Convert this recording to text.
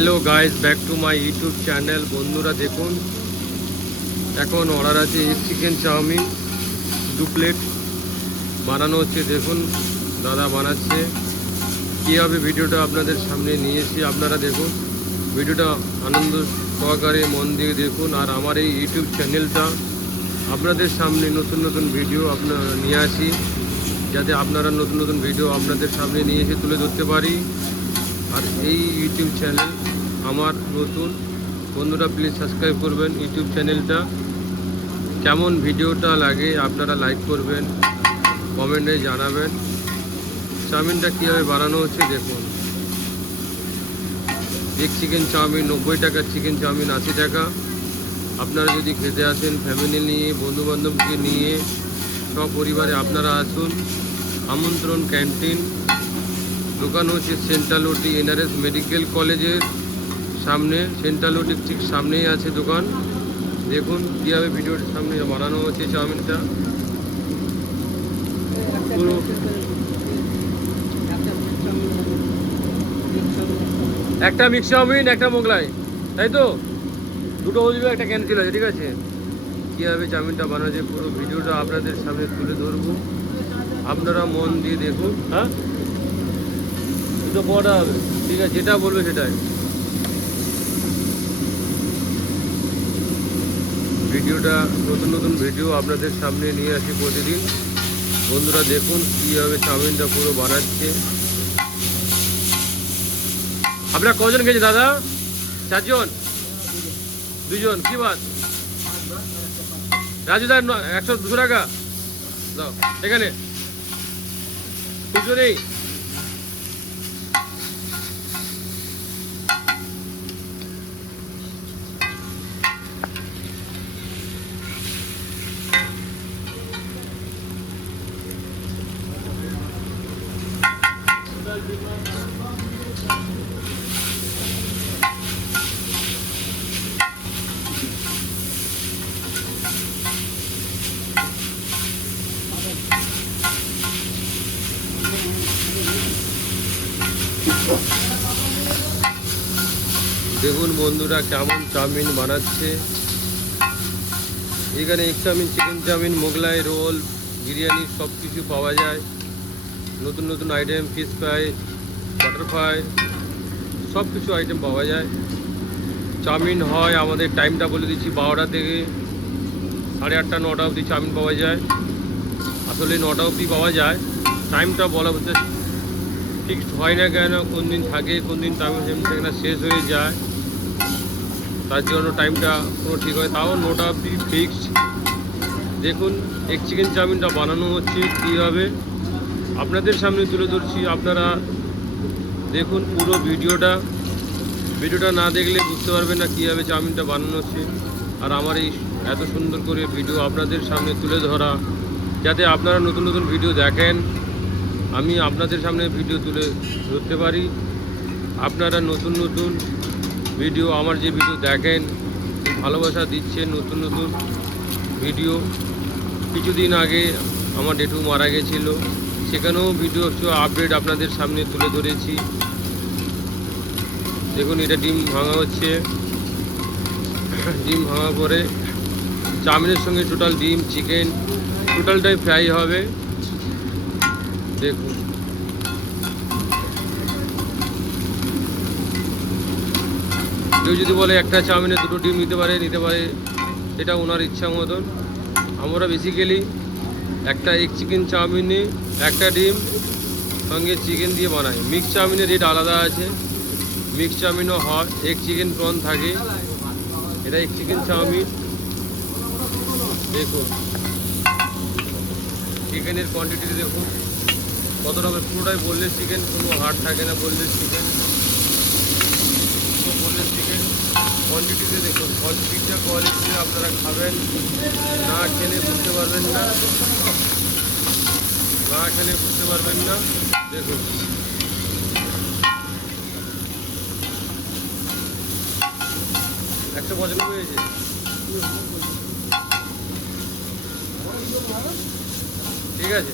Hello guys, back to my YouTube channel. বন্ধুরা দেখুন, এখন অর্ডার আছে চিকেন চাউমিন 2 প্লেট বানানো হচ্ছে। দেখুন দাদা বানাচ্ছে, কীভাবে ভিডিওটা আপনাদের সামনে নিয়ে এসেছি। আপনারা দেখুন ভিডিওটা আনন্দ সহকারে মন দিয়ে দেখুন। আর আমার এই ইউটিউব চ্যানেলটা আপনাদের সামনে নতুন নতুন ভিডিও আপনার নিয়ে আসি, যাতে আপনারা নতুন নতুন ভিডিও আপনাদের সামনে নিয়ে এসে তুলে ধরতে পারি। আর এই ইউটিউব চ্যানেল আমার নতুন বন্ধুরা, প্লিজ সাবস্ক্রাইব করবেন ইউটিউব চ্যানেলটা। কেমন ভিডিওটা লাগে আপনারা লাইক করবেন, কমেন্টে জানাবেন। চাউমিনটা কীভাবে বানানো হচ্ছে দেখুন। এক চিকেন চাউমিন 90 টাকা, চিকেন চাউমিন 80 টাকা। আপনারা যদি খেতে আসেন ফ্যামিলি নিয়ে, বন্ধুবান্ধবকে নিয়ে, সপরিবারে আপনারা আসুন। আমন্ত্রণ ক্যান্টিন। দোকান হচ্ছে সেন্ট্রাল ওটি NRS মেডিকেল কলেজের সামনে। সেন্ট্রাল ওটির ঠিক সামনেই আছে দোকান। দেখুন কীভাবে ভিডিওর সামনে বানানো হচ্ছে চাউমিনটা। পুরো একটা মিক্স চাউমিন, একটা মোগলাই, তাই তো? দুটো হয়ে যাবে, একটা ক্যান্সেল আছে, ঠিক আছে? কীভাবে চাউমিনটা বানাচ্ছে পুরো ভিডিওটা আপনাদের সামনে তুলে ধরবো, আপনারা মন দিয়ে দেখুন। হ্যাঁ, দুটো পড়া হবে, ঠিক আছে? যেটা বলবে সেটাই। ভিডিওটা নতুন নতুন ভিডিও আপনাদের সামনে নিয়ে আসি প্রতিদিন। বন্ধুরা দেখুন কীভাবে চাউমিনটা পুরো বানাচ্ছে। আপনারা কজন খেয়েছে দাদা? 4 জন? 2 জন? কি বাদ? রাজুদার 100-200 টাকা দাও এখানে, খুচরো নেই। দেখুন বন্ধুরা কেমন চাউমিন বানাচ্ছে। এখানে এক chowmein, chicken chowmein, Mughlai, roll, biryani সব কিছু পাওয়া যায়। নতুন নতুন আইটেম, ফিশ ফ্রাই, বাটারফ্লাই, সব কিছু আইটেম পাওয়া যায়। চাউমিন হয়, আমাদের টাইমটা বলে দিচ্ছি, 12টা থেকে 8:30 9টা অবধি চাউমিন পাওয়া যায়। আসলে 9টা অবধি পাওয়া যায়, টাইমটা বলা বলতে ফিক্সড হয় না। কেন কোন দিন থাকে, কোন দিন চাউমিন থাকে না, শেষ হয়ে যায়, তার জন্য টাইমটা কোনো ঠিক হয়। তাও 9টা অবধি ফিক্সড। দেখুন এক চিকেন চাউমিনটা বানানো হচ্ছে কীভাবে আপনাদের সামনে তুলে ধরছি। আপনারা দেখুন পুরো ভিডিওটা না দেখলে বুঝতে পারবেন না কীভাবে চাউমিনটা বানানো হচ্ছে। আর আমার এই এত সুন্দর করে ভিডিও আপনাদের সামনে তুলে ধরা, যাতে আপনারা নতুন নতুন ভিডিও দেখেন, আমি আপনাদের সামনে ভিডিও তুলে ধরতে পারি। আপনারা নতুন নতুন ভিডিও, আমার যে ভিডিও দেখেন, ভালোবাসা দিচ্ছেন, নতুন নতুন ভিডিও। কিছুদিন আগে আমার জেঠু মারা গেছিলো, সেখানেও ভিডিও আপডেট আপনাদের সামনে তুলে ধরেছি। দেখুন এটা ডিম ভাঙা হচ্ছে। ডিম ভাঙা পরে চাউমিনের সঙ্গে টোটাল ডিম, চিকেন টোটালটাই ফ্রাই হবে। দেখুন কেউ যদি বলে একটা চাউমিনে 2টো ডিম নিতে পারে, এটা ওনার ইচ্ছা মতন। আমরা বেসিক্যালি একটা এক চিকেন চাউমিনে একটা ডিম সঙ্গে চিকেন দিয়ে বানাই। মিক্স চাউমিনের রেট আলাদা আছে, মিক্স চাউমিনও হয়, এক চিকেন প্রন থাকে। এটা এক চিকেন চাউমিন। দেখুন চিকেনের কোয়ান্টিটি দেখুন কতটা হবে, পুরোটাই বললেস চিকেন, কোনো হাড় থাকে না। বললেস চিকেন, বললেস চিকেন কোয়ান্টিটিতে দেখুন। পিৎজা কোয়ালিটিতে আপনারা খাবেন, না খেলে বুঝতে পারবেন না, দেখুন $195 হয়েছে, ঠিক আছে?